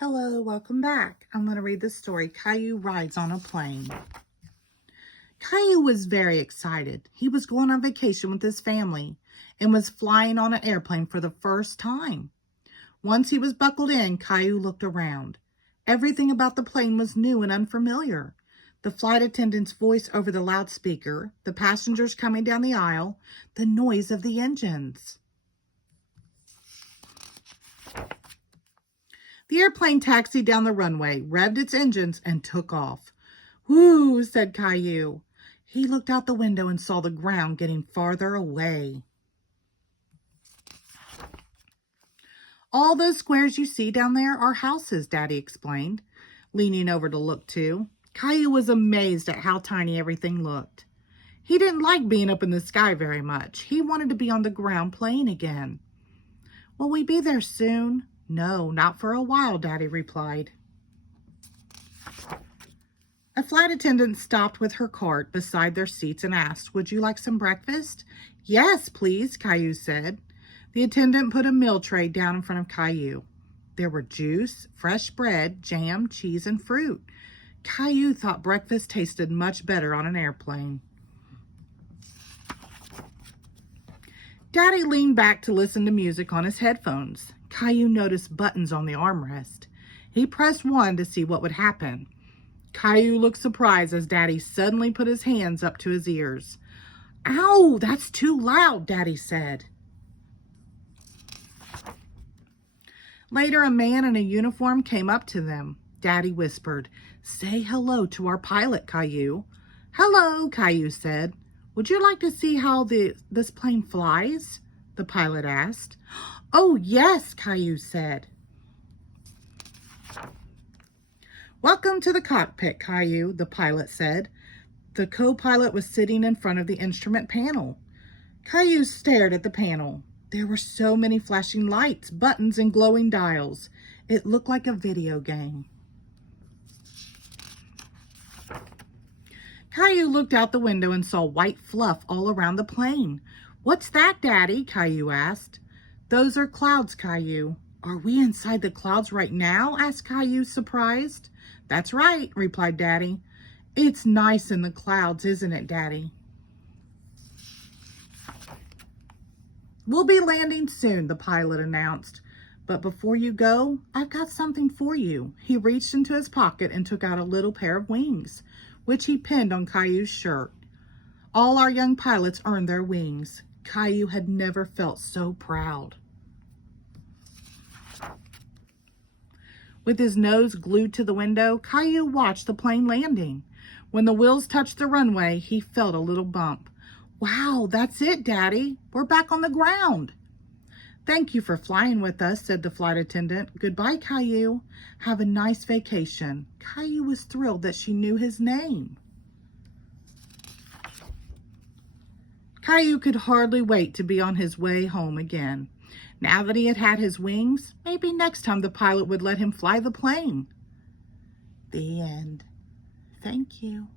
Hello, welcome back. I'm going to read the story, Caillou Rides on a Plane. Caillou was very excited. He was going on vacation with his family and was flying on an airplane for the first time. Once he was buckled in, Caillou looked around. Everything about the plane was new and unfamiliar. The flight attendant's voice over the loudspeaker, the passengers coming down the aisle, the noise of the engines. The airplane taxied down the runway, revved its engines, and took off. "Whoo," said Caillou. He looked out the window and saw the ground getting farther away. "All those squares you see down there are houses," Daddy explained, leaning over to look too. Caillou was amazed at how tiny everything looked. He didn't like being up in the sky very much. He wanted to be on the ground playing again. "Will we be there soon?" "No, not for a while," Daddy replied. A flight attendant stopped with her cart beside their seats and asked, "Would you like some breakfast?" "Yes, please," Caillou said. The attendant put a meal tray down in front of Caillou. There were juice, fresh bread, jam, cheese, and fruit. Caillou thought breakfast tasted much better on an airplane. Daddy leaned back to listen to music on his headphones. Caillou noticed buttons on the armrest. He pressed one to see what would happen. Caillou looked surprised as Daddy suddenly put his hands up to his ears. "Ow, that's too loud," Daddy said. Later, a man in a uniform came up to them. Daddy whispered, "Say hello to our pilot, Caillou." "Hello," Caillou said. "Would you like to see how this plane flies?" the pilot asked. "Oh, yes," Caillou said. "Welcome to the cockpit, Caillou," the pilot said. The co-pilot was sitting in front of the instrument panel. Caillou stared at the panel. There were so many flashing lights, buttons, and glowing dials. It looked like a video game. Caillou looked out the window and saw white fluff all around the plane. "What's that, Daddy?" Caillou asked. "Those are clouds, Caillou." "Are we inside the clouds right now?" asked Caillou, surprised. "That's right," replied Daddy. "It's nice in the clouds, isn't it, Daddy?" "We'll be landing soon," the pilot announced. "But before you go, I've got something for you." He reached into his pocket and took out a little pair of wings, which he pinned on Caillou's shirt. All our young pilots earned their wings. Caillou had never felt so proud. With his nose glued to the window, Caillou watched the plane landing. When the wheels touched the runway, he felt a little bump. "Wow, that's it, Daddy. We're back on the ground." "Thank you for flying with us," said the flight attendant. "Goodbye, Caillou. Have a nice vacation." Caillou was thrilled that she knew his name. Caillou could hardly wait to be on his way home again. Now that he had had his wings, maybe next time the pilot would let him fly the plane. The end. Thank you.